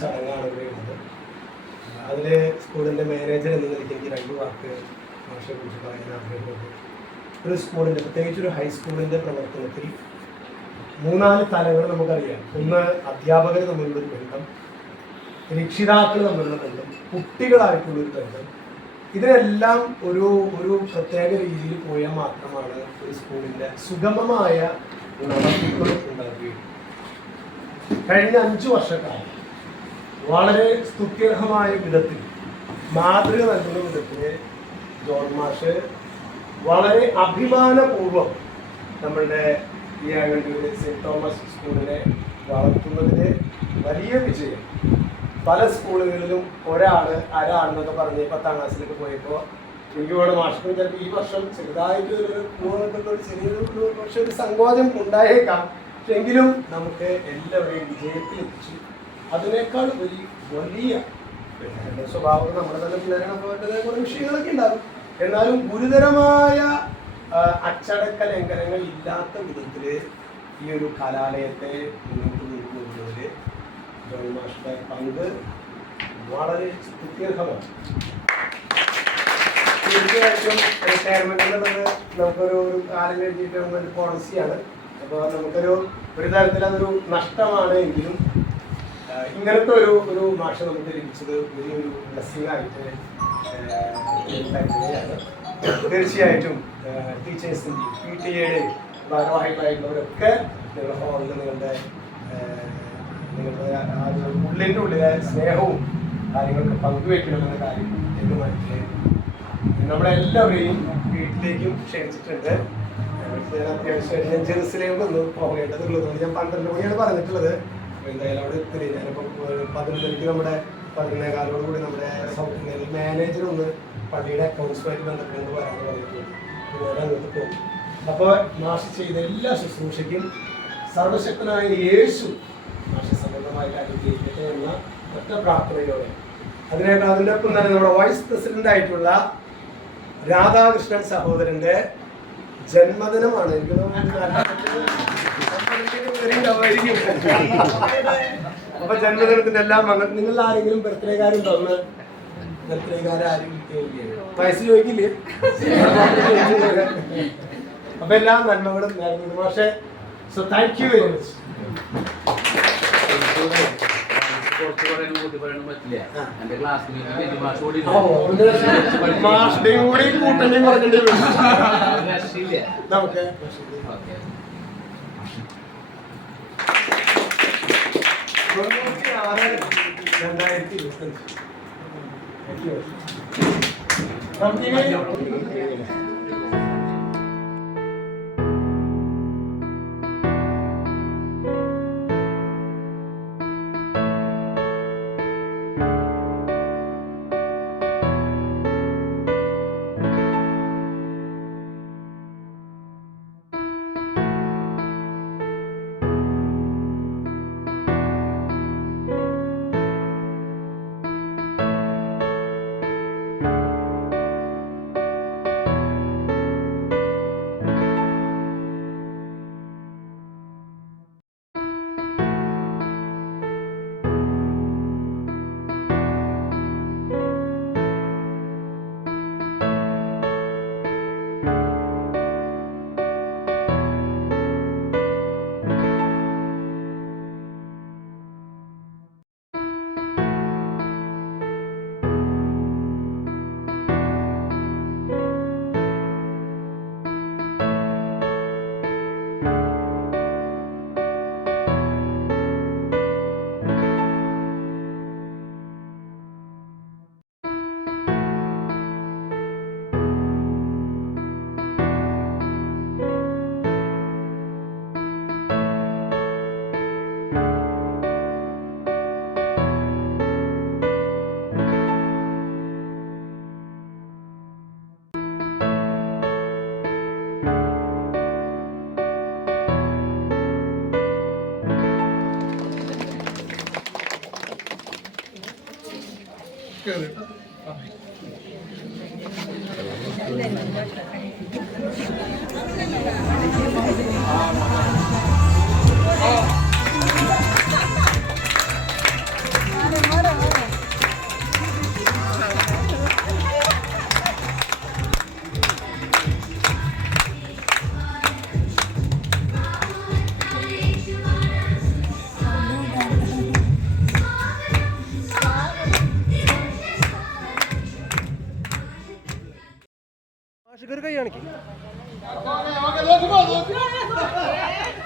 ചടങ്ങാണ് ഇവിടെ ഉള്ളത്. അതിൽ സ്കൂളിൻ്റെ മാനേജർ എന്ന നിലയ്ക്ക് എനിക്ക് 2 വാക്ക് ഭാഷയെ കുറിച്ച് പറയാൻ ആഗ്രഹമുണ്ട്. ഒരു സ്കൂളിൻ്റെ, പ്രത്യേകിച്ച് ഒരു ഹൈസ്കൂളിൻ്റെ പ്രവർത്തനത്തിൽ 3-4 തലങ്ങൾ നമുക്കറിയാം. ഒന്ന്, അധ്യാപകർ തമ്മിലുള്ളൊരു ബന്ധം, രക്ഷിതാക്കൾ തമ്മിലുള്ള ബന്ധം, കുട്ടികളായിട്ടുള്ളൊരു ബന്ധം. ഇതിനെല്ലാം ഒരു പ്രത്യേക രീതിയിൽ പോയാൽ മാത്രമാണ് ഒരു സ്കൂളിൻ്റെ സുഗമമായ നടത്തിപ്പ് ഉണ്ടാവുകയും. കഴിഞ്ഞ 5 വർഷക്കാലം വളരെ സ്തുത്യർഹമായ വിധത്തിൽ, മാതൃക നൽകുന്ന വിധത്തിൽ ജോൺ മാഷ് വളരെ അഭിമാനപൂർവ്വം നമ്മളുടെ ഈ ആംഗിളിലെ സെൻറ് തോമസ് സ്കൂളിനെ വളർത്തുന്നതിന് വലിയ വിജയം. പല സ്കൂളുകളിലും ഒരാളെന്നൊക്കെ പറഞ്ഞ് 10ാം ക്ലാസ്സിലേക്ക് പോയപ്പോൾ എനിക്ക് ഇവിടെ മാഷക്കും ചിലപ്പോൾ ഈ വർഷം ചെറുതായിട്ട് ചെറിയൊരു പക്ഷെ ഒരു സങ്കോചം ഉണ്ടായേക്കാം. പക്ഷെ എങ്കിലും നമുക്ക് എല്ലാവരെയും വിജയത്തിലെത്തിച്ചു. അതിനേക്കാൾ വലിയ സ്വഭാവം നമ്മുടെ തന്നെ പിള്ളേരെ കുറെ വിഷയങ്ങളൊക്കെ ഉണ്ടാകും. എന്നാലും ഗുരുതരമായ അച്ചടക്ക ലംഘനങ്ങൾ ഇല്ലാത്ത വിധത്തിൽ ഈ ഒരു കലാലയത്തെ മുന്നോട്ട് കൊണ്ടുപോകുന്നതിൽ ജോൺ മാഷിന്റെ പങ്ക് വളരെ സ്തുത്യർഹമാണ്. തീർച്ചയായിട്ടും റിട്ടയർമെന്റ് എന്നുള്ളത് നമുക്കൊരു കാലം കഴിഞ്ഞിട്ട് ഒരു പോളിസിയാണ്. അപ്പോൾ നമുക്കൊരു തരത്തിൽ അതൊരു നഷ്ടമാണ്. എങ്കിലും ഇങ്ങനത്തെ ഒരു മാഷ നമുക്ക് ലഭിച്ചത് വലിയൊരു ബ്ലെസ്സിംഗ് ആയിട്ട് കരുതുകയാണ്. തീർച്ചയായിട്ടും ടീച്ചേഴ്സിൻ്റെയും PTA-യുടെയും ഭാരവാഹികളായിട്ടുള്ളവരൊക്കെ നിങ്ങളുടെ ഹോളിൽ നിങ്ങളുടെ ഉള്ളിൻ്റെ ഉള്ളിലെ സ്നേഹവും കാര്യങ്ങളൊക്കെ പങ്കുവയ്ക്കണമെന്ന കാര്യം എന്ന് മനസ്സിലായി. നമ്മളെല്ലാവരെയും വീട്ടിലേക്കും ക്ഷണിച്ചിട്ടുണ്ട്. അത്യാവശ്യം ജെറുസലേമിൽ ഒന്ന് പോകേണ്ടതുള്ളതുകൊണ്ട് ഞാൻ 12 മണിയാണ് പറഞ്ഞിട്ടുള്ളത്. എന്തായാലും അവിടെ എത്തി. ഞാനിപ്പോൾ 11 മണിക്ക് നമ്മുടെ 11:15 കൂടി നമ്മുടെ മാനേജർ ഒന്ന് പള്ളിയുടെ അക്കൗണ്ട്സുമായിട്ട് ബന്ധപ്പെട്ട് വരാമെന്ന് പറഞ്ഞിട്ടുണ്ട്. ഞാൻ അങ്ങോട്ട് പോകും. അപ്പോൾ മാഷ് ചെയ്ത എല്ലാ ശുശ്രൂഷയ്ക്കും സർവശക്തനായ യേശു മാഷ സംബന്ധമായിട്ട് അനുഗ്രഹിക്കട്ടെ എന്ന ഒറ്റ പ്രാർത്ഥനയോടെ, അതിൻ്റെ ഒപ്പം തന്നെ നമ്മുടെ വൈസ് പ്രസിഡന്റ് ആയിട്ടുള്ള രാധാകൃഷ്ണൻ സഹോദരന്റെ ജന്മദിനമാണ്. എനിക്ക് അപ്പൊ ജന്മദിനത്തിന്റെ എല്ലാം നിങ്ങൾ ആരെങ്കിലും ബർത്ത്ഡേക്കാരും തന്ന് ബർത്ത്ഡേക്കാരും വയസ്സ് ചോദിക്കില്ലേ? അപ്പൊ എല്ലാ നന്മകളും നേരുന്നു മാഷെ. So thank you very much. മാഷിന്റെയും കൂടി കൂട്ടേണ്ടി പറഞ്ഞിട്ട് നമുക്ക് 2025 Hãy subscribe cho kênh Ghiền Mì Gõ để không bỏ lỡ Okay, let's go.